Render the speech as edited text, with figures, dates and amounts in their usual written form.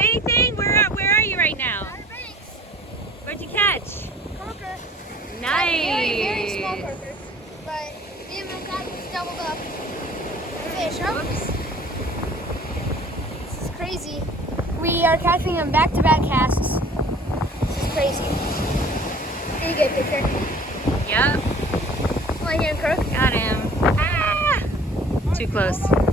say anything? Where are you right now? What'd you catch? Croaker. Nice. Very small croaker. But me and my dad just doubled up fish. Huh? This is crazy. We are catching them back-to-back casts. This is crazy. Did you get a picture? Yep. Like him, croak. Got him. Ah! Too close.